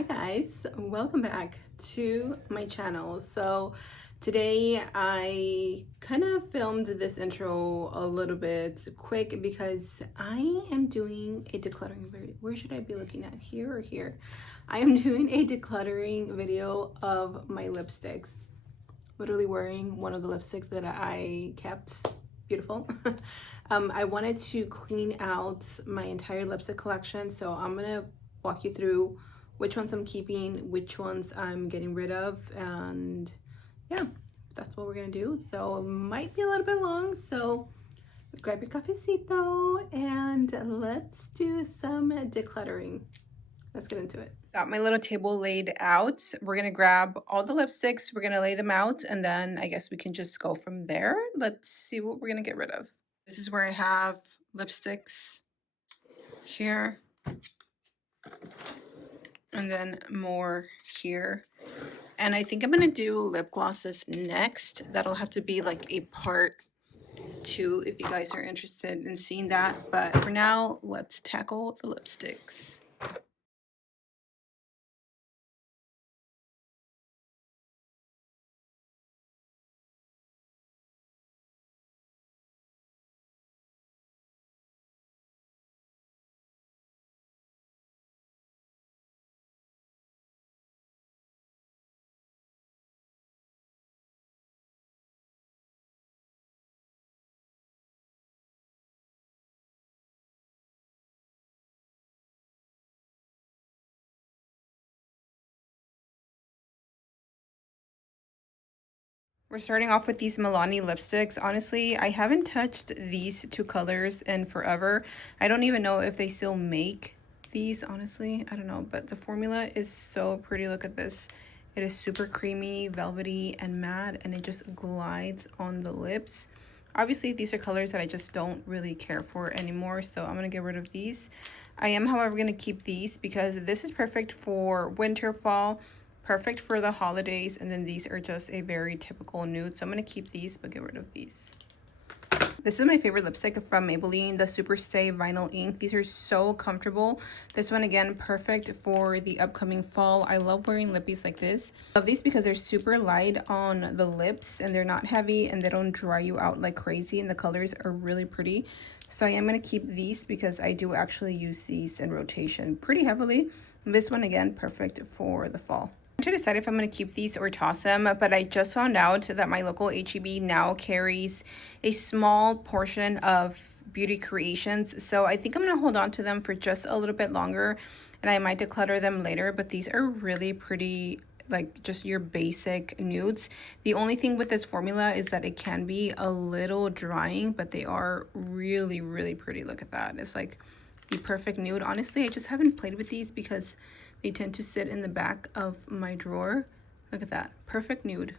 Hi guys, welcome back to my channel. So today I kind of filmed this intro a little bit quick because I am doing a decluttering video. Where should I be looking at, here or here? I am doing a decluttering video of my lipsticks. Literally wearing one of the lipsticks that I kept. Beautiful. I wanted to clean out my entire lipstick collection, so I'm gonna walk you through which ones I'm keeping, which ones I'm getting rid of, and yeah, that's what we're gonna do. So it might be a little bit long, so grab your cafecito and let's do some decluttering. Let's get into it. Got my little table laid out. We're gonna grab all the lipsticks, we're gonna lay them out, and then I guess we can just go from there. Let's see what we're gonna get rid of. This is where I have lipsticks here, and then more here. And I think I'm gonna do lip glosses next. That'll have to be like a part 2 if you guys are interested in seeing that. But for now, let's tackle the lipsticks. We're starting off with these Milani lipsticks. Honestly, I haven't touched these 2 colors in forever. I don't even know if they still make these, honestly. I don't know, but the formula is so pretty. Look at this. It is super creamy, velvety, and matte, and it just glides on the lips. Obviously, these are colors that I just don't really care for anymore, so I'm going to get rid of these. I am, however, going to keep these because this is perfect for winter, fall, perfect for the holidays, and then these are just a very typical nude, so I'm going to keep these but get rid of these. This is my favorite lipstick from Maybelline, the Super Stay Vinyl Ink. These are so comfortable. This one, again, perfect for the upcoming fall. I love wearing lippies like this. I love these because they're super light on the lips and they're not heavy and they don't dry you out like crazy, and the colors are really pretty. So I am going to keep these because I do actually use these in rotation pretty heavily. This one, again, perfect for the fall. I'm trying to decide if I'm going to keep these or toss them, but I just found out that my local H-E-B now carries a small portion of beauty creations, so I think I'm going to hold on to them for just a little bit longer, and I might declutter them later. But these are really pretty, like just your basic nudes. The only thing with this formula is that it can be a little drying, but they are really, really pretty. Look at that. It's like the perfect nude. Honestly, I just haven't played with these because they tend to sit in the back of my drawer. Look at that. Perfect nude.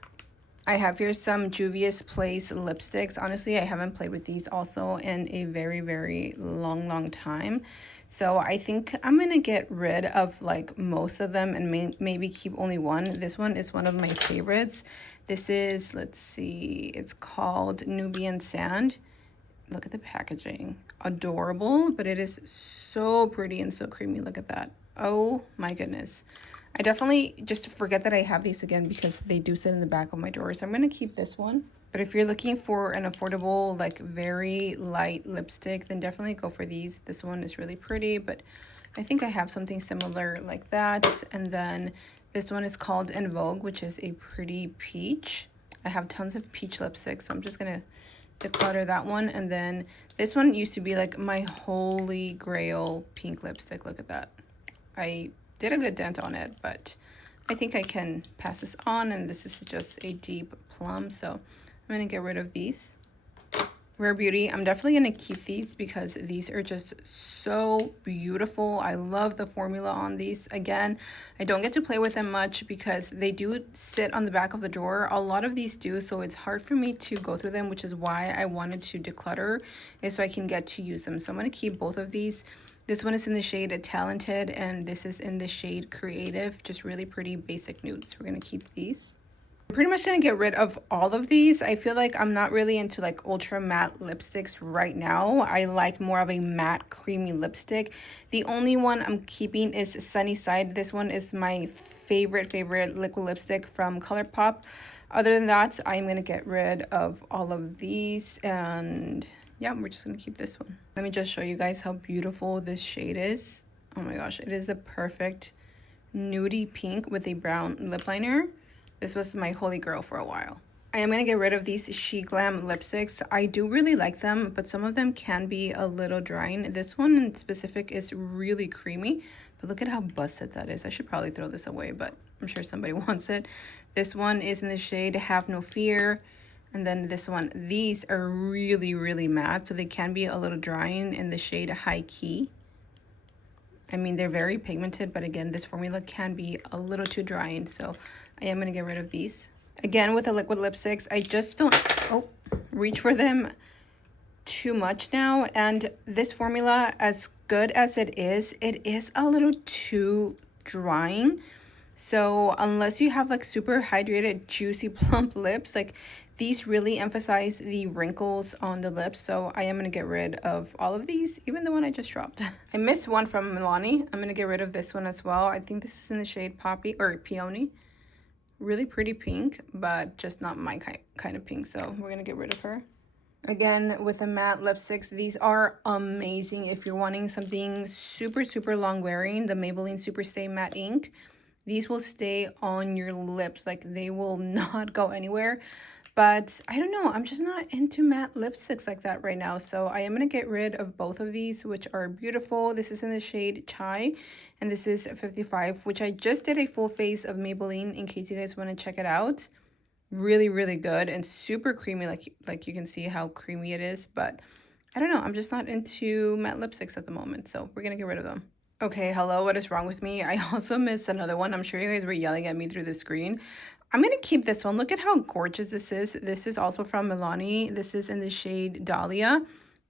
I have here some Juvia's Place lipsticks. Honestly, I haven't played with these also in a very, very long time. So I think I'm going to get rid of like most of them and maybe keep only one. This one is one of my favorites. This is, let's see, it's called Nubian Sand. Look at the packaging. Adorable, but it is so pretty and so creamy. Look at that. Oh my goodness. I definitely just forget that I have these again because they do sit in the back of my drawer. So I'm going to keep this one. But if you're looking for an affordable, like very light lipstick, then definitely go for these. This one is really pretty, but I think I have something similar like that. And then this one is called En Vogue, which is a pretty peach. I have tons of peach lipsticks, so I'm just going to declutter that one. And then this one used to be like my holy grail pink lipstick. Look at that. I did a good dent on it, but I think I can pass this on, and this is just a deep plum, so I'm going to get rid of these. Rare Beauty, I'm definitely going to keep these because these are just so beautiful. I love the formula on these. Again, I don't get to play with them much because they do sit on the back of the drawer. A lot of these do, so it's hard for me to go through them, which is why I wanted to declutter, is so I can get to use them. So I'm going to keep both of these. This one is in the shade Talented, and this is in the shade Creative. Just really pretty basic nudes. We're going to keep these. Pretty much gonna get rid of all of these. I feel like I'm not really into like ultra matte lipsticks right now. I like more of a matte creamy lipstick. The only one I'm keeping is Sunnyside. This one is my favorite liquid lipstick from ColourPop. Other than that, I'm gonna get rid of all of these, and yeah, we're just gonna keep this one. Let me just show you guys how beautiful this shade is. Oh my gosh, it is a perfect nudie pink with a brown lip liner. This was my holy grail for a while. I am going to get rid of these She Glam lipsticks. I do really like them, but some of them can be a little drying. This one in specific is really creamy, but look at how busted that is. I should probably throw this away, but I'm sure somebody wants it. This one is in the shade Have No Fear. And then this one, these are really matte, so they can be a little drying in the shade High Key. I mean, they're very pigmented, but again, this formula can be a little too drying, so I am going to get rid of these. Again, with the liquid lipsticks, I just don't reach for them too much now. And this formula, as good as it is a little too drying. So unless you have like super hydrated, juicy, plump lips, like these really emphasize the wrinkles on the lips. So I am going to get rid of all of these, even the one I just dropped. I missed one from Milani. I'm going to get rid of this one as well. I think this is in the shade Poppy or Peony. Really pretty pink, but just not my kind of pink. So we're going to get rid of her. Again, with the matte lipsticks, these are amazing if you're wanting something super long wearing. The Maybelline Super Stay Matte Ink. These will stay on your lips, like they will not go anywhere. But I don't know, I'm just not into matte lipsticks like that right now. So I am going to get rid of both of these, which are beautiful. This is in the shade Chai, and this is 55, which I just did a full face of Maybelline in case you guys want to check it out. Really good and super creamy, like you can see how creamy it is. But I don't know, I'm just not into matte lipsticks at the moment. So we're going to get rid of them. Okay, hello, what is wrong with me? I also missed another one. I'm sure you guys were yelling at me through the screen. I'm going to keep this one. Look at how gorgeous this is. This is also from Milani. This is in the shade Dahlia.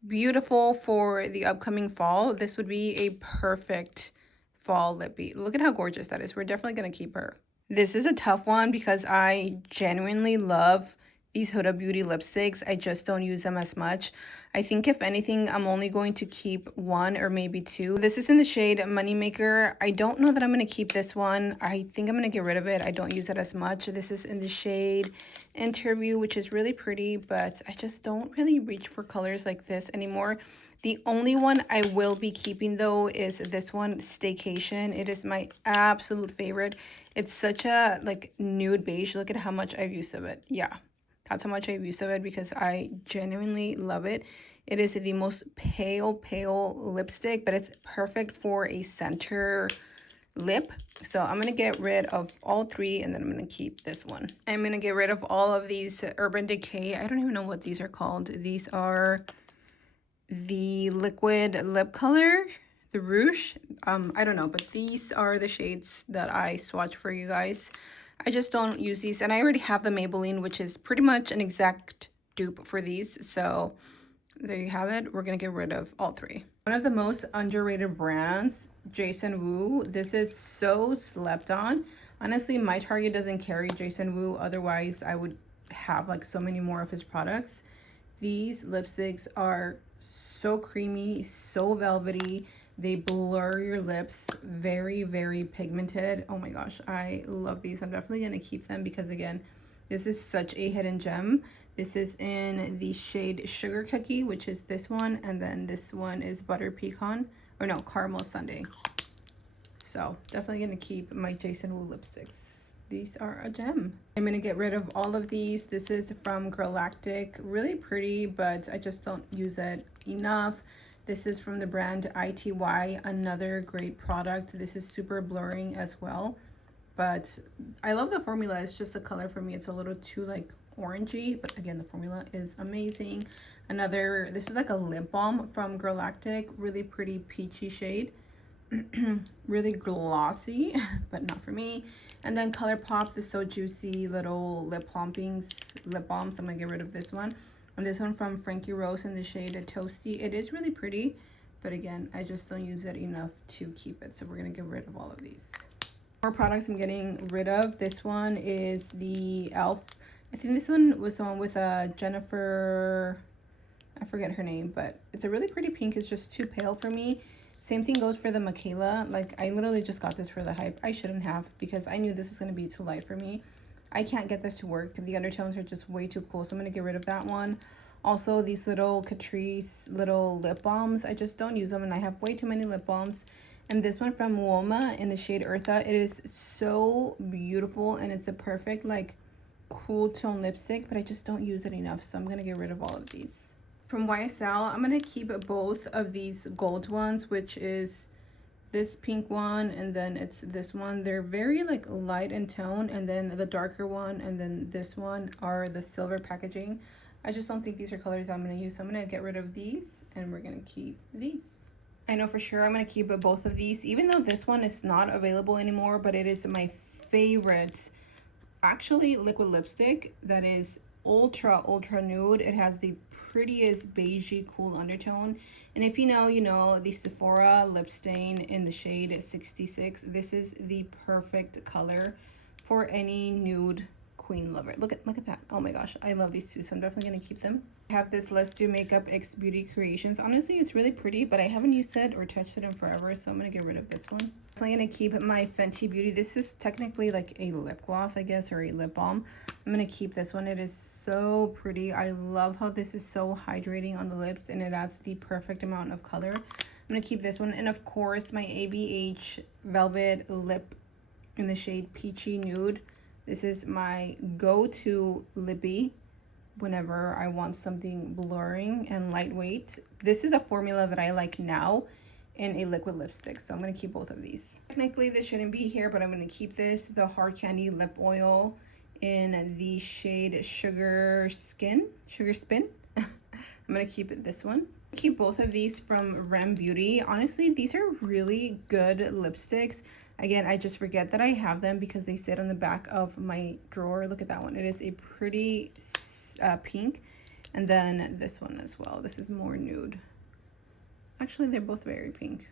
Beautiful for the upcoming fall. This would be a perfect fall lippy. Look at how gorgeous that is. We're definitely going to keep her. This is a tough one because I genuinely love these Huda Beauty lipsticks. I just don't use them as much. I think if anything, I'm only going to keep one or maybe two. This is in the shade Moneymaker. I don't know that I'm going to keep this one. I think I'm going to get rid of it. I don't use it as much. This is in the shade Interview, which is really pretty, but I just don't really reach for colors like this anymore. The only one I will be keeping, though, is this one, Staycation. It is my absolute favorite. It's such a, like, nude beige. Look at how much I've used of it. Yeah, that's how much I've used of it because I genuinely love it. It is the most pale lipstick, but it's perfect for a center lip. So I'm going to get rid of all three, and then I'm going to keep this one. I'm going to get rid of all of these Urban Decay. I don't even know what these are called. These are the liquid lip color, the Rouge. I don't know, but these are the shades that I swatch for you guys. I just don't use these, and I already have the Maybelline, which is pretty much an exact dupe for these. So there you have it. We're gonna get rid of all three. One of the most underrated brands, Jason Wu. This is so slept on. Honestly, my Target doesn't carry Jason Wu. Otherwise, I would have like so many more of his products. These lipsticks are so creamy, so velvety. They blur your lips. Very pigmented. Oh my gosh, I love these. I'm definitely going to keep them because, again, this is such a hidden gem. This is in the shade Sugar Cookie, which is this one. And then this one is Butter Pecan. Or no, Caramel Sundae. So definitely going to keep my Jason Wu lipsticks. These are a gem. I'm going to get rid of all of these. This is from Galactic. Really pretty, but I just don't use it enough. This is from the brand ITY, another great product. This is super blurring as well, but I love the formula. It's just the color for me. It's a little too like orangey, but again, the formula is amazing. This is like a lip balm from Galactic. Really pretty peachy shade. Really glossy, but not for me. And then ColourPop, the So Juicy little lip balms. I'm gonna get rid of this one. And this one from Frankie Rose in the shade Toasty. It is really pretty, but again, I just don't use it enough to keep it. So we're gonna get rid of all of these. More products I'm getting rid of. This one is the E.L.F. I think this one was the one with Jennifer, I forget her name, but it's a really pretty pink. It's just too pale for me. Same thing goes for the Michaela. Like, I literally just got this for the hype. I shouldn't have, because I knew this was going to be too light for me. I can't get this to work. The undertones are just way too cool, so I'm going to get rid of that one. Also, these little Catrice little lip balms, I just don't use them, and I have way too many lip balms. And this one from Uoma in the shade Eartha, it is so beautiful, and it's a perfect, like, cool tone lipstick, but I just don't use it enough, so I'm going to get rid of all of these. From YSL, I'm going to keep both of these gold ones, which is this pink one, and then it's this one. They're very, like, light in tone, and then the darker one, and then this one are the silver packaging. I just don't think these are colors I'm going to use, so I'm going to get rid of these, and we're going to keep these. I know for sure I'm going to keep both of these, even though this one is not available anymore, but it is my favorite, actually, liquid lipstick that is ultra nude. It has the prettiest beigey cool undertone, and if you know, you know, the Sephora lip stain in the shade 66. This is the perfect color for any nude queen lover. Look at that. Oh my gosh, I love these two, so I'm definitely gonna keep them. I have this Let's Do Makeup X Beauty Creations. Honestly, it's really pretty, but I haven't used it or touched it in forever, so I'm gonna get rid of this one. I'm gonna keep my Fenty Beauty. This is technically like a lip gloss, I guess, or a lip balm. I'm gonna keep this one. It is so pretty. I love how this is so hydrating on the lips, and it adds the perfect amount of color. I'm gonna keep this one, and of course my ABH Velvet Lip in the shade Peachy Nude. This is my go-to lippy whenever I want something blurring and lightweight. This is a formula that I like now in a liquid lipstick, so I'm going to keep both of these. Technically this shouldn't be here, but I'm going to keep this, the Hard Candy Lip Oil in the shade Sugar Spin. I'm going to keep this one. Keep both of these from Rem Beauty. Honestly, these are really good lipsticks. Again, I just forget that I have them because they sit on the back of my drawer. Look at that one. It is a pretty pink. And then this one as well. This is more nude. Actually, they're both very pink.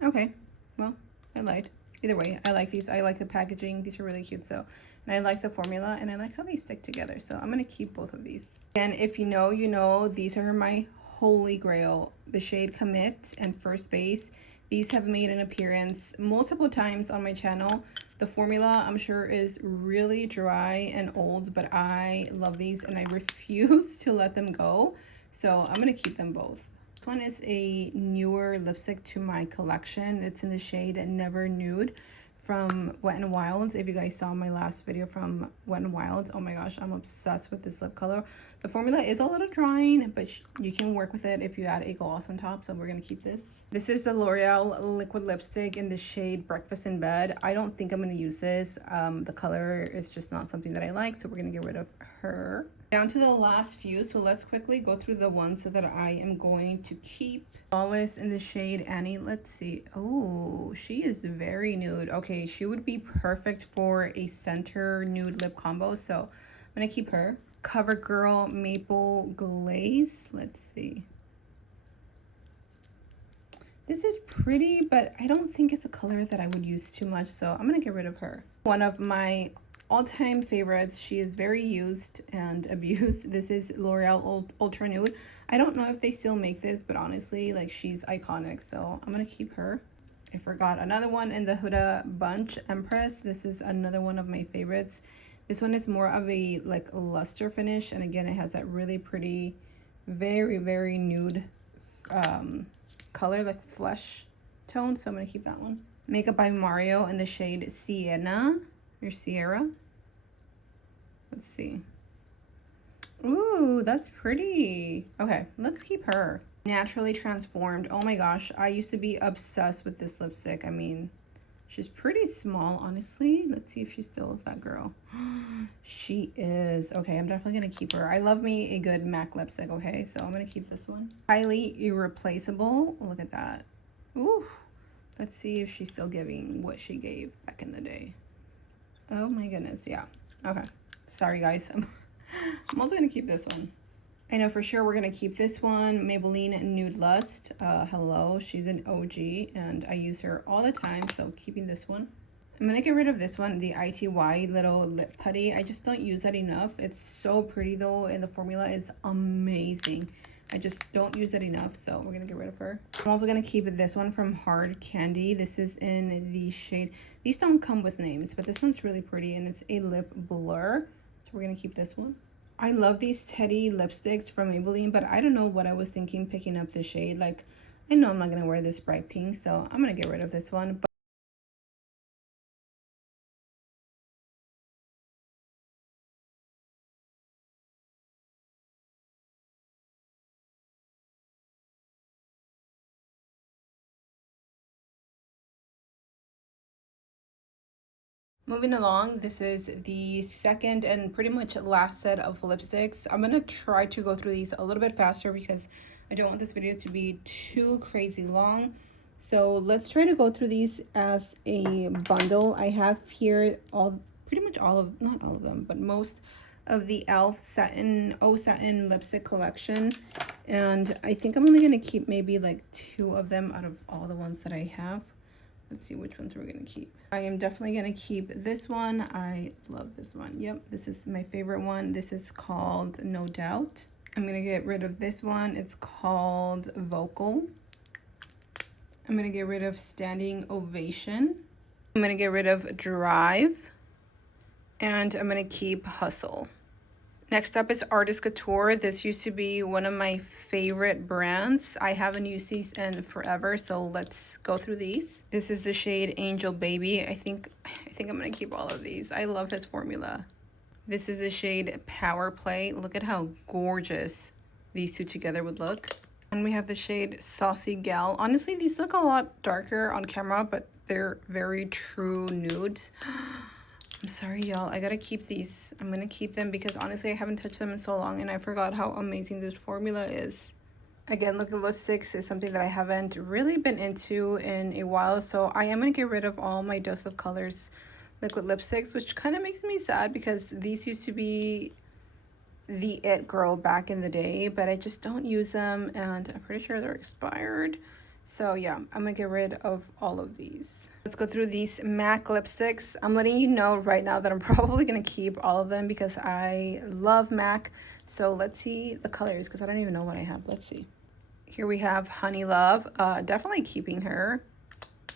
Okay, well, I lied. Either way, I like these. I like the packaging. These are really cute. So, and I like the formula, and I like how they stick together. So I'm going to keep both of these. And if you know, you know, these are my holy grail. The shade Commit and First Base. These have made an appearance multiple times on my channel. The formula, I'm sure, is really dry and old, but I love these and I refuse to let them go. So I'm going to keep them both. This one is a newer lipstick to my collection. It's in the shade Never Nude from Wet n Wild. If you guys saw my last video from Wet n Wild, oh my gosh, I'm obsessed with this lip color. The formula is a little drying, but you can work with it if you add a gloss on top, so we're gonna keep this. This is the L'Oreal liquid lipstick in the shade Breakfast in Bed. I don't think I'm gonna use this. The color is just not something that I like, so we're gonna get rid of her. Down to the last few, so let's quickly go through the ones that I am going to keep. Flawless in the shade Annie. Let's see. Oh, she is very nude. Okay, she would be perfect for a center nude lip combo, so I'm gonna keep her. CoverGirl Maple Glaze. Let's see. This is pretty, but I don't think it's a color that I would use too much, so I'm gonna get rid of her. One of my all-time favorites. She is very used and abused. This is L'Oreal Ultra Nude. I don't know if they still make this, but honestly, like, she's iconic, so I'm gonna keep her. I forgot another one in the Huda Bunch, Empress. This is another one of my favorites. This one is more of a like luster finish, and again, it has that really pretty, very nude color, like flesh tone, so I'm gonna keep that one. Makeup by Mario in the shade Sienna or Sierra. Let's see. Ooh, that's pretty. Okay, let's keep her. Naturally Transformed. Oh my gosh, I used to be obsessed with this lipstick. I mean, she's pretty small, honestly. Let's see if she's still with that girl. She is. Okay, I'm definitely gonna keep her. I love me a good MAC lipstick, okay? So I'm gonna keep this one. Highly Irreplaceable. Look at that. Ooh. Let's see if she's still giving what she gave back in the day. Oh my goodness, yeah. Okay. Sorry, guys. I'm also gonna keep this one. I know for sure we're gonna keep this one. Maybelline Nude Lust. Hello, she's an OG, and I use her all the time, so keeping this one. I'm gonna get rid of this one, the ITY little lip putty. I just don't use that enough. It's so pretty though, and the formula is amazing. I just don't use it enough, so we're gonna get rid of her. I'm also gonna keep this one from Hard Candy. This is in the shade, these don't come with names, but this one's really pretty, and it's a lip blur, so we're gonna keep this one. I love these Teddy lipsticks from Maybelline, but I don't know what I was thinking picking up the shade. Like, I know I'm not gonna wear this bright pink, so I'm gonna get rid of this one. Moving along, this is the second and pretty much last set of lipsticks. I'm gonna try to go through these a little bit faster because I don't want this video to be too crazy long. So let's try to go through these as a bundle. I have here pretty much all of, not all of them, but most of the E.L.F. satin lipstick collection. And I think I'm only gonna keep maybe like 2 of them out of all the ones that I have. Let's see which ones we're gonna keep. I am definitely gonna keep this one. I love this one. Yep, this is my favorite one. This is called No Doubt. I'm gonna get rid of this one. It's called Vocal. I'm gonna get rid of Standing Ovation. I'm gonna get rid of Drive. And I'm gonna keep Hustle. Next up is Artist Couture. This used to be one of my favorite brands. I haven't used these in forever, so let's go through these. This is the shade Angel Baby. I think I'm gonna keep all of these. I love his formula. This is the shade Power Play. Look at how gorgeous these two together would look. And we have the shade Saucy Gal. Honestly, these look a lot darker on camera, but they're very true nudes. I'm sorry, y'all. I gotta keep these. I'm gonna keep them because honestly, I haven't touched them in so long and I forgot how amazing this formula is. Again, liquid lipsticks is something that I haven't really been into in a while, so I am gonna get rid of all my Dose of Colors liquid lipsticks, which kind of makes me sad because these used to be the it girl back in the day, but I just don't use them and I'm pretty sure they're expired. So yeah, I'm gonna get rid of all of these. Let's go through these MAC lipsticks. I'm letting you know right now that I'm probably gonna keep all of them because I love MAC. So let's see the colors because I don't even know what I have. Let's see. Here we have Honey Love, definitely keeping her.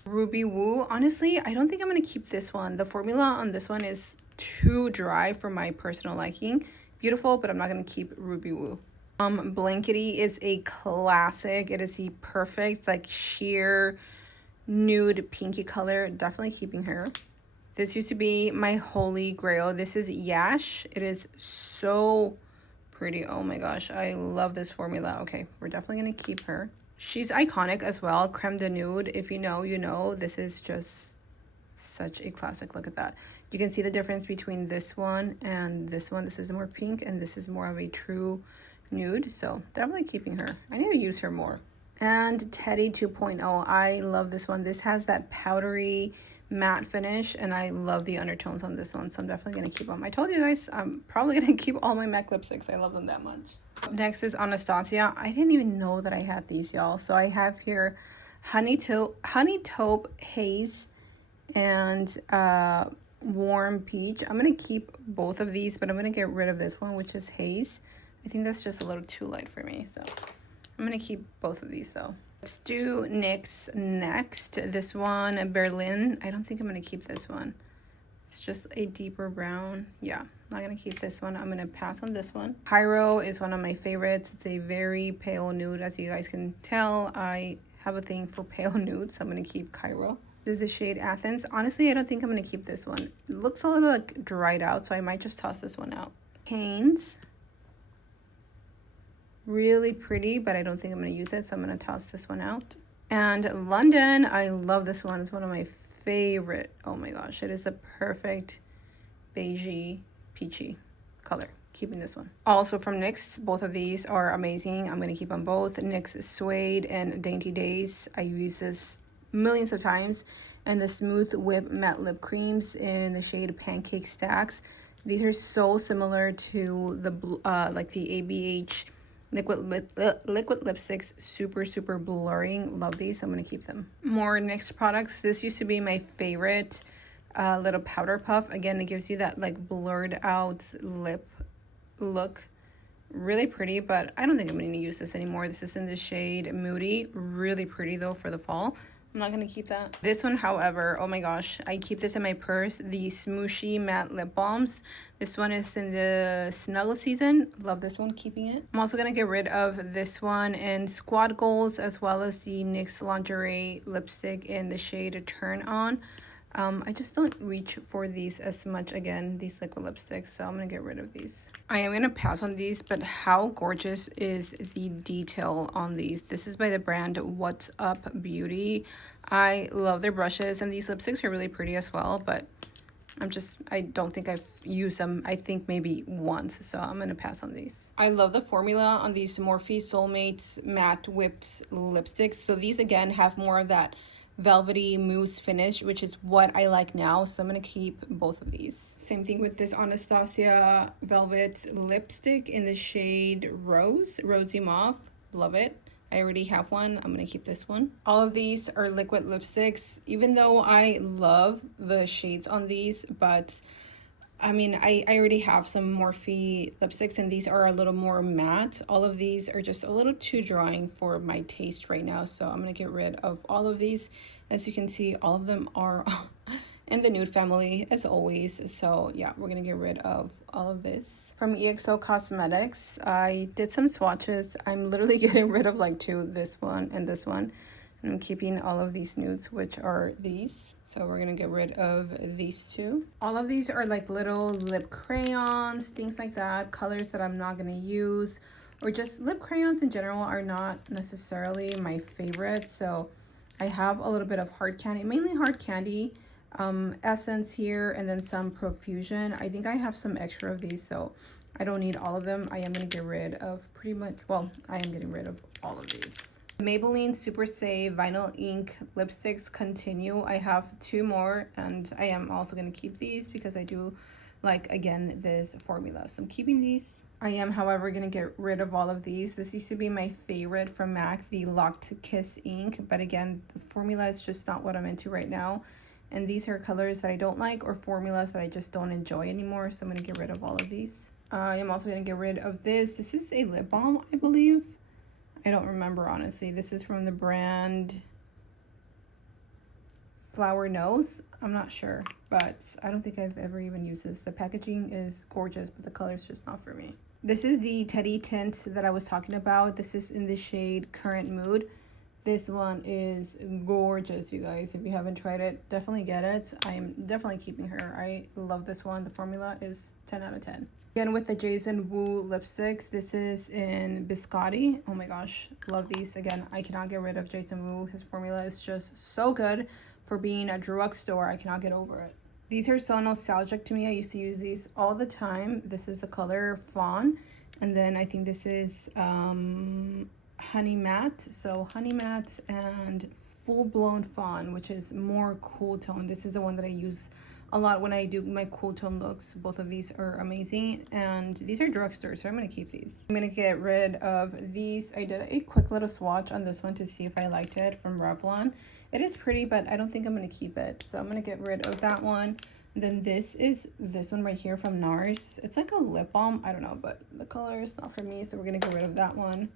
Ruby Woo, honestly, I don't think I'm gonna keep this one. The formula on this one is too dry for my personal liking. Beautiful, but I'm not gonna keep Ruby Woo. Blankety is a classic. It is the perfect like sheer nude pinky color. Definitely keeping her. This used to be my holy grail. This is Yash. It is so pretty. Oh my gosh, I love this formula. Okay, we're definitely gonna keep her. She's iconic as well. Creme de Nude. If you know, you know. This is just such a classic. Look at that. You can see the difference between this one and this one. This is more pink and this is more of a true nude, so definitely keeping her. I need to use her more. And Teddy 2.0, I love this one. This has that powdery matte finish and I love the undertones on this one, so I'm definitely going to keep them. I told you guys I'm probably going to keep all my MAC lipsticks. I love them that much. Next is Anastasia. I didn't even know that I had these, y'all. So I have here Honey Taupe Haze and Warm Peach. I'm going to keep both of these, but I'm going to get rid of this one, which is Haze. I think that's just a little too light for me, so I'm gonna keep both of these though. Let's do NYX next. This one, Berlin. I don't think I'm gonna keep this one. It's just a deeper brown. Yeah, I'm not gonna keep this one. I'm gonna pass on this one. Cairo is one of my favorites. It's a very pale nude. As you guys can tell, I have a thing for pale nudes, so I'm gonna keep Cairo. This is the shade Athens. Honestly, I don't think I'm gonna keep this one. It looks a little like dried out, so I might just toss this one out. Canes. Really pretty, but I don't think I'm going to use it, so I'm going to toss this one out. And London, I love this one. It's one of my favorite. Oh my gosh, it is the perfect beigey peachy color. Keeping this one. Also from NYX, both of these are amazing. I'm going to keep them both. NYX Suede and Dainty Days. I use this millions of times. And the Smooth Whip Matte Lip Creams in the shade Pancake Stacks. These are so similar to the like the ABH liquid lipsticks. Super blurring. Love these. I'm gonna keep them. More NYX products. This used to be my favorite little powder puff. Again, it gives you that like blurred out lip look. Really pretty, but I don't think I'm going to use this anymore. This is in the shade Moody. Really pretty though for the fall. I'm not going to keep that. This one, however, oh my gosh, I keep this in my purse. The Smooshy Matte Lip Balms. This one is in the Snuggle season. Love this one, keeping it. I'm also going to get rid of this one in Squad Goals, as well as the NYX Lingerie lipstick in the shade Turn On. I just don't reach for these as much, again, these liquid lipsticks, so I'm gonna get rid of these. I am gonna pass on these, but how gorgeous is the detail on these? This is by the brand What's Up Beauty. I love their brushes, and these lipsticks are really pretty as well, but I don't think I've used them, I think maybe once, so I'm gonna pass on these. I love the formula on these Morphe Soulmates Matte Whipped lipsticks. So these, again, have more of that velvety mousse finish, which is what I like now, so I'm gonna keep both of these. Same thing with this Anastasia Velvet lipstick in the shade Rosy Mauve. Love it. I already have one. I'm gonna keep this one. All of these are liquid lipsticks, even though I love the shades on these, but I mean, I already have some Morphe lipsticks, and these are a little more matte. All of these are just a little too drying for my taste right now, so I'm going to get rid of all of these. As you can see, all of them are in the nude family, as always. So yeah, we're going to get rid of all of this. From EXO Cosmetics, I did some swatches. I'm literally getting rid of like two, this one and this one. And I'm keeping all of these nudes, which are these. So we're gonna get rid of these two. All of these are like little lip crayons, things like that, colors that I'm not gonna use, or just lip crayons in general are not necessarily my favorite. So I have a little bit of hard candy, mainly hard candy essence here, and then some Profusion. I think I have some extra of these, so I don't need all of them. I am gonna get rid of pretty much, well, I am getting rid of all of these. Maybelline Super Save Vinyl Ink lipsticks continue. I have two more, and I am also going to keep these because I do like, again, this formula. So I'm keeping these. I am, however, going to get rid of all of these. This used to be my favorite from MAC, the Locked Kiss ink. But again, the formula is just not what I'm into right now. And these are colors that I don't like, or formulas that I just don't enjoy anymore. So I'm going to get rid of all of these. I am also going to get rid of this. This is a lip balm, I believe. I don't remember, honestly. This is from the brand Flower Nose. I'm not sure, but I don't think I've ever even used this. The packaging is gorgeous, but the color is just not for me. This is the Teddy tint that I was talking about. This is in the shade Current Mood. This one is gorgeous, you guys. If you haven't tried it, definitely get it. I am definitely keeping her. I love this one. The formula is 10 out of 10. Again, with the Jason Wu lipsticks, this is in Biscotti. Oh my gosh, love these. Again, I cannot get rid of Jason Wu. His formula is just so good for being a drugstore. I cannot get over it. These are so nostalgic to me. I used to use these all the time. This is the color Fawn. And then I think this is Honey Matte. So Honey Matte and Full Blown Fawn, which is more cool tone. This is the one that I use a lot when I do my cool tone looks. Both of these are amazing, and these are drugstore, so I'm gonna keep these. I'm gonna get rid of these. I did a quick little swatch on this one to see if I liked it, from Revlon. It is pretty, but I don't think I'm gonna keep it, so I'm gonna get rid of that one. And then this is this one right here from NARS. It's like a lip balm, I don't know, but the color is not for me, so we're gonna get rid of that one.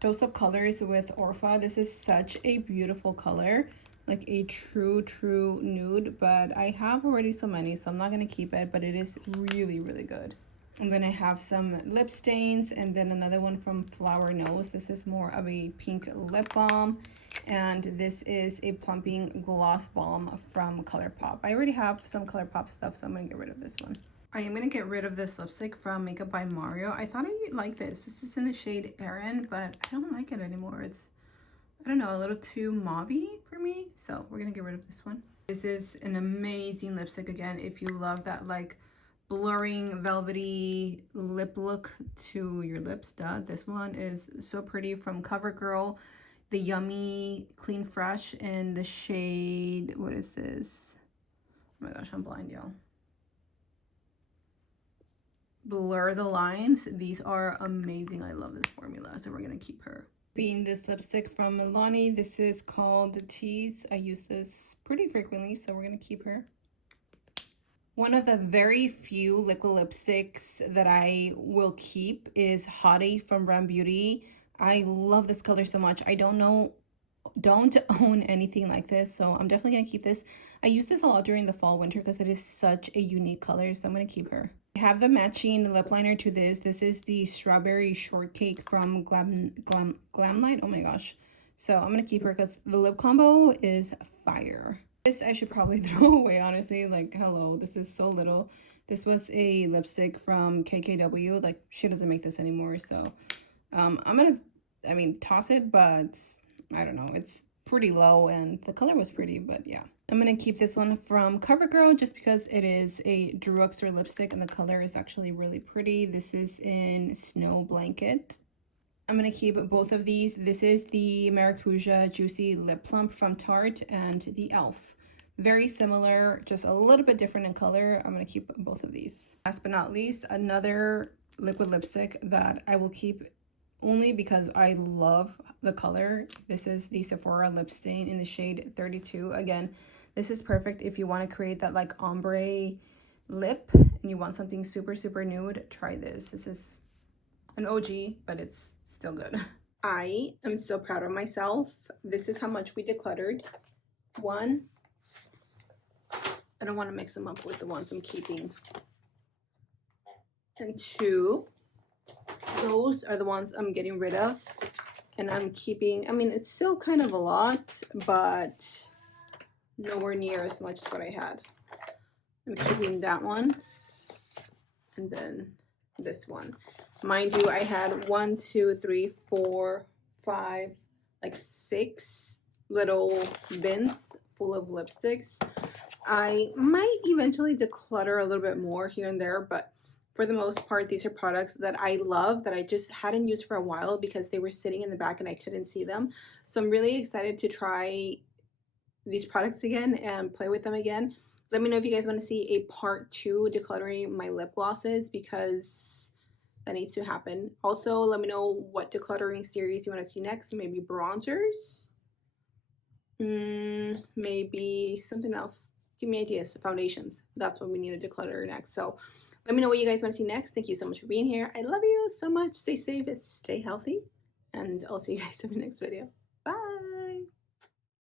Dose of Colors with Orpha. This is such a beautiful color, like a true nude, but I have already so many, so I'm not gonna keep it, but it is really good. I'm gonna have some lip stains, and then another one from Flower Nose. This is more of a pink lip balm, and this is a plumping gloss balm from ColourPop. I already have some ColourPop stuff, so I'm gonna get rid of this one. I am going to get rid of this lipstick from Makeup by Mario. I thought I'd like this. This is in the shade Erin, but I don't like it anymore. It's, I don't know, a little too mauve-y for me. So we're going to get rid of this one. This is an amazing lipstick. Again, if you love that like blurring velvety lip look to your lips, this one is so pretty, from CoverGirl. The Yummy Clean Fresh in the shade, what is this? Oh my gosh, I'm blind, y'all. Blur the Lines. These are amazing. I love this formula, so we're gonna keep her. Being this lipstick from Milani, this is called Tease. I use this pretty frequently, so we're gonna keep her. One of the very few liquid lipsticks that I will keep is Hottie from Run Beauty. I love this color so much. I don't own anything like this, so I'm definitely gonna keep this. I use this a lot during the fall winter because it is such a unique color, so I'm gonna keep her. I have the matching lip liner to this. This is the Strawberry Shortcake from Glamlight. Oh my gosh. So I'm gonna keep her because the lip combo is fire. This I should probably throw away, honestly. Like, hello, this is so little. This was a lipstick from KKW. Like, she doesn't make this anymore, so I'm gonna, I mean, toss it, but I don't know. It's pretty low, and the color was pretty, but yeah. I'm gonna keep this one from CoverGirl just because it is a drugstore lipstick, and the color is actually really pretty. This is in Snow Blanket. I'm going to keep both of these. This is the Maracuja Juicy Lip Plump from Tarte and the E.L.F. Very similar, just a little bit different in color. I'm going to keep both of these. Last but not least, another liquid lipstick that I will keep only because I love the color. This is the Sephora Lip Stain in the shade 32. Again, this is perfect if you want to create that like ombre lip and you want something super, super nude. Try this. This is an OG, but it's still good. I am so proud of myself. This is how much we decluttered. One, I don't want to mix them up with the ones I'm keeping. And two, those are the ones I'm getting rid of. And I'm keeping, I mean, it's still kind of a lot, but nowhere near as much as what I had. I'm keeping that one. And then this one. Mind you, I had 1, 2, 3, 4, 5, like 6 little bins full of lipsticks. I might eventually declutter a little bit more here and there, but for the most part, these are products that I love that I just hadn't used for a while because they were sitting in the back and I couldn't see them. So I'm really excited to try these products again and play with them again. Let me know if you guys want to see a part 2 decluttering my lip glosses because that needs to happen. Also, let me know what decluttering series you want to see next. Maybe bronzers, maybe something else. Give me ideas. Foundations. That's what we need to declutter next. So let me know what you guys want to see next. Thank you so much for being here. I love you so much. Stay safe, stay healthy, and I'll see you guys in the next video. Bye.